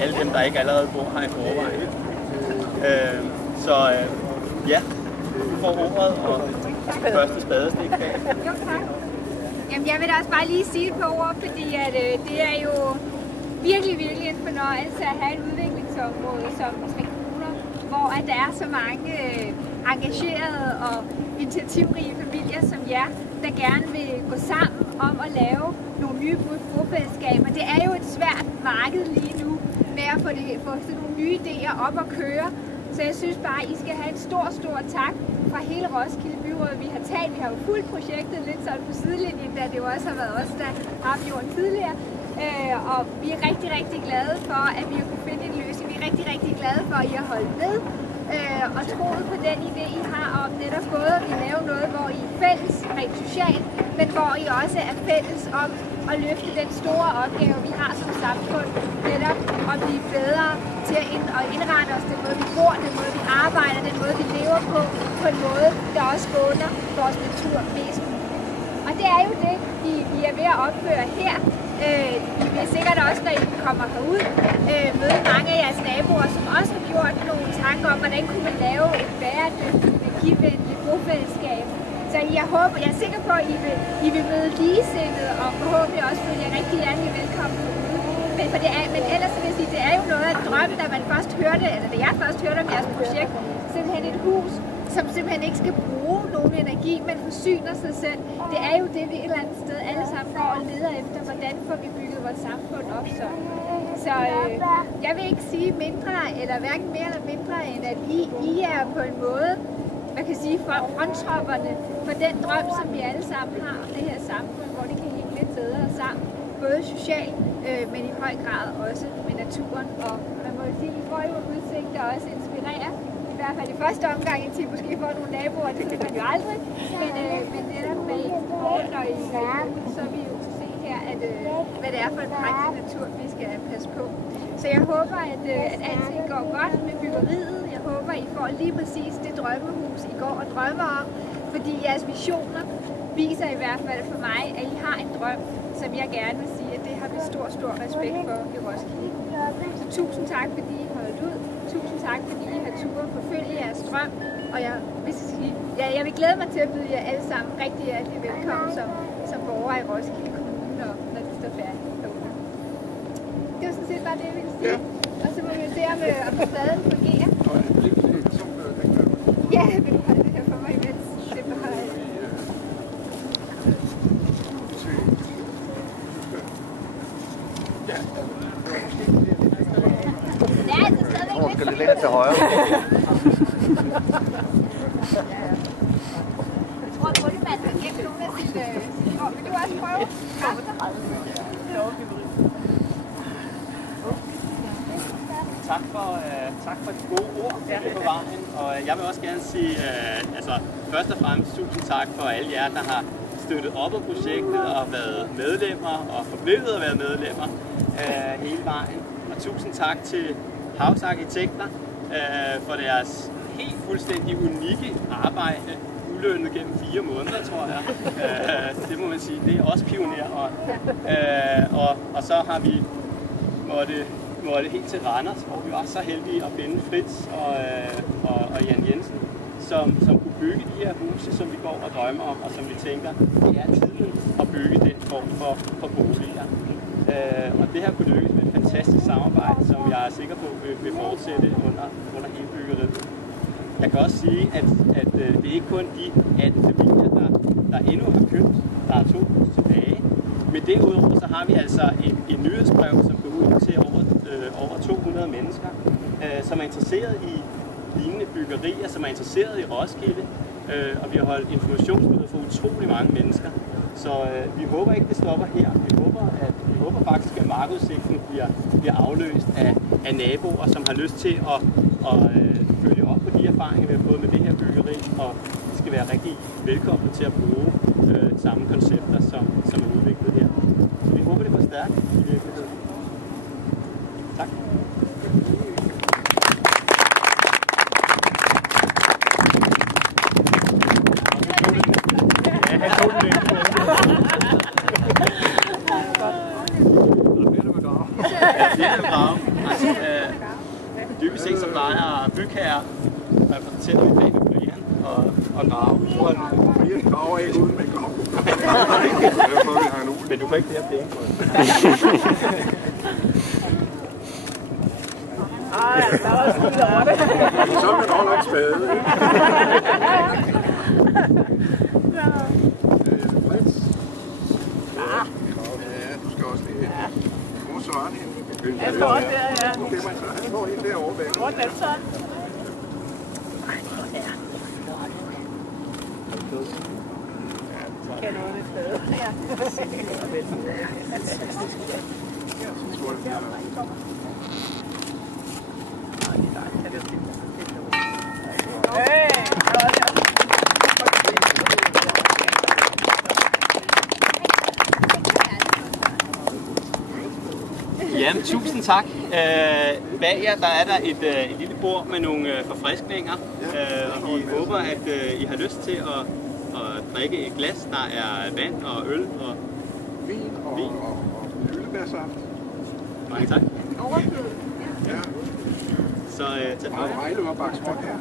alle dem, der ikke allerede bor her i forvejen. Ja, du får ordet og første spadestik. Jo, tak. Jamen, jeg vil da også bare lige sige et par ord, fordi at, det er jo virkelig en fornøjelse at have et udviklingsområde som Tre Kommuner, hvor at der er så mange engagerede og initiativrige familier som jer, der gerne vil gå sammen om at lave nogle nye bofællesskaber. Det er jo et svært marked lige nu med at få sådan nogle nye idéer op at køre. Så jeg synes bare, at I skal have en stor tak fra hele Roskilde Byråd. Vi har jo fulgt projektet lidt sådan på sidelinjen, da det jo også har været os, der har jorden tidligere. Og vi er rigtig glade for, at vi har kunnet finde en løsning. Vi er rigtig glade for, at I har holdt med og troet på den idé, I har om netop både at vi laver noget, hvor I er fælles, rent socialt, men hvor I også er fælles om at løfte den store opgave, vi har som samfund, netop at blive bedre til at indrette os den måde, vi bor, den måde, vi arbejder, den måde, vi lever på en måde, der også skåner vores natur mest muligt. Og det er jo det, I er ved at opføre her. I vil sikkert også, når I kommer herud, møde mange af jeres naboer, som også har gjort nogle tanker om, hvordan kunne man lave et bæredygtigt, energivenligt bofællesskab. Så jeg er sikker på, at I vil møde ligesindede og forhåbentlig også føle jer rigtig hjertelig velkommen herude. Men ellers vil jeg sige, det er jo noget af drømmen, da jeg først hørte om jeres projekt, simpelthen et hus, som simpelthen ikke skal bruge nogen energi, men forsyner sig selv. Det er jo det, vi et eller andet sted alle sammen går og leder efter, hvordan får vi bygget vores samfund op så. Så jeg vil ikke sige mindre, eller hverken mere eller mindre, end at I er på en måde, man kan sige, fronttropperne for den drøm, som vi alle sammen har om det her samfund, hvor det kan hænge lidt bedre sammen. Både socialt, men i høj grad også med naturen. Og man må jo sige, at I får jo udsigt, der også inspirerer. I hvert fald i første omgang, indtil I måske får nogle naboer, det kan man jo aldrig. Men netop med i morgen og i så vil vi jo se her, at, hvad det er for en praktisk natur, vi skal passe på. Så jeg håber, at alting går godt med byggeriet. Jeg håber, at I får lige præcis det drømmehus, I går og drømmer om. Fordi jeres visioner viser i hvert fald for mig, at I har en drøm, som jeg gerne vil sige, at det har vi stor respekt for i Roskilde. Så tusind tak, fordi I holdt ud. Tusind tak, fordi I har tur at forfølge jeres drøm. Og jeg vil glæde mig til at byde jer alle sammen rigtig hjertelig velkommen som borgere i Roskilde Kommune, når det står færdigt derude. Det var sådan set bare det, jeg ville sige. Og så må vi se, om facaden fungerer. Ja, vil du holde det her for mig imens? Det er bare... Skal lidt længere til højre. Jeg tror, at Rullemann har gemt nogle af sine... Vil du også prøve? Tak for de gode ord på vejen. Og jeg vil også gerne sige, først og fremmest tusind tak for alle jer, der har støttet op på projektet og været medlemmer og forblevet at være medlemmer hele vejen. Og tusind tak til Haus Arkitekter for deres helt fuldstændig unikke arbejde, ulønnet gennem 4 måneder, tror jeg. Det må man sige, det er også pionerånd. Og så har vi måtte helt til Randers, hvor vi var så heldige at finde Fritz og Jan Jensen, som kunne bygge de her huse, som vi går og drømmer om, og som vi tænker, det er tiden at bygge den form for boliger. Og det her kunne lykkes med et fantastisk samarbejde, som jeg er sikker på vil fortsætte under hele byggeriet. Jeg kan også sige, at det er ikke kun de 18 familier, der endnu har købt. Der er 2 huse tilbage. Men derudover så har vi altså et nyhedsbrev, som går ud til over 200 mennesker, som er interesseret i lignende byggerier, som er interesseret i Roskilde. Og vi har holdt informationsmøder for utrolig mange mennesker. Så vi håber ikke, det stopper her. Vi håber faktisk, at markedudsigten bliver afløst af naboer, som har lyst til at følge op på de erfaringer, vi har fået med det her byggeri. Og de skal være rigtig velkomne til at bruge samme koncepter, som er udviklet her. Så vi håber, det går stærkt i virkeligheden. Tak. Dybest set så plejer bygherrer repræsenterer vi bag ved Brian og grave. Brian graver ikke uden med grav. Men du får ikke flere penge på det. Ej, der var også lige over det. Så man holder en spade. Ja, du skal også lige hen. Hvor så er han hen? Jeg står der, ja. Han går ind derovre bag. Hvor er den sådan? Kan noget et sted. Ja. Jamen, tusind tak. Bag jer der er der et lille bord med nogle forfriskninger, og vi håber, at I har lyst til at drikke et glas. Der er vand og øl og vin og hyldebærsaft. Mange tak. Ja. Så tag på. Og Vejle og Baksvort her.